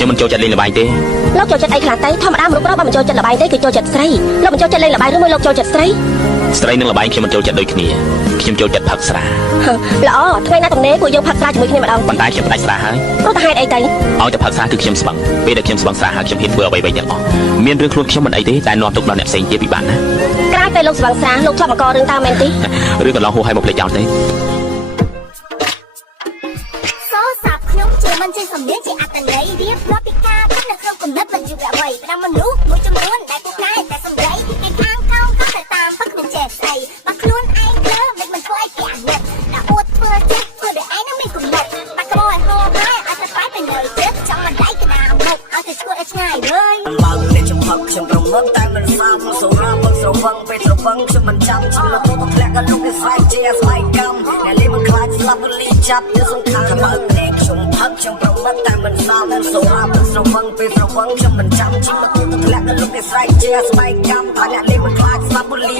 ខ្ញុំមិនចូលចិត្តលេងល្បែងទេលោកចូលចិត្តអីខ្លះទៅធម្មតាមនុស្សប្រុសបើមិនចូលចិត្តល្បែងទេគឺចូលចិត្តស្រីលោកមិនចូលចិត្តលេងល្បែងឬមួយលោកចូលចិត្តស្រីស្រីនិងល្បែងខ្ញុំមិនចូលចិត្តដូចគ្នាខ្ញុំចូលចិត្តផឹកស្រាល្អថ្ងៃណាទំនេរពួកយើងផឹកស្រាជាមួយគ្នាម្ដងប៉ុន្តែខ្ញុំផ្ដាច់ស្រាហើយព្រោះតែហេតុអីទៅឲ្យតែផឹកស្រាគឺខ្ញុំស្បឹងពេលដែលខ្ញុំស្បឹងស្រាហើយខ្ញុំហ៊ានធ្វើអ្វីៗទាំងអស់មានរឿងខ្លួនខ្ញុំមិនអីទេតែនាំទុកដល់អ្នកផ្សេងទៀតពិបាកណាស់ក្រោយពេលលោកស្បឹងស្រាលោកធ្លាប់បង្ករឿងតើមែនទេរឿងកន្លងហួសឲ្យមកភ្លេចចោលទេសូសាប់ខ្ញុំជាមិនចេះសំនៀងជាអត្តន័យរៀបរាប់ពីការគិតនៅក្នុងគំនិតមិនយូរអ្វីផ្ដាំមនុស្សមួយចំនួនដែលពួកគេតែសំដីគេខាងកោងក៏តែតាមផឹកមិនចេះស្អីបើខ្លួនឯងលើមិនមិនធ្វើអីគេអាណិតតែអួតធ្វើចិត្តធ្វើឲ្យឯងនឹងមានគំនិតបាក់ក្បោឲ្យហោបាយឲ្យតែបាយទៅនៅចិត្តចង់មិនដៃក្តារមុខឲ្យតែឈួតឲ្យឆ្ងាយលើយឡើងលេចចំហឹកខ្ញុំប្រមឹកតែមិនសាមសូរ៉ាមកស្រវឹងពេលស្រវឹងខ្ញុំមិនចាំជីវិតទៅធ្លាក់ក៏លោកគេស្អែកជាស្បែកកម្មអ្នកលេមិនខ្លាចស្លាប់លីចាប់ទៅសង្ខារបើតែខ្ញុំផឹកខ្ញុំប្រមឹកតែមិនសាមសូរ៉ាមកស្រវឹងពេលស្រវឹងខ្ញុំមិនចាំជីវិតទៅធ្លាក់ក៏លោកគេស្អែកជាស្បែកកម្មថាអ្នកលេមិនខ្លាចស្លាប់លី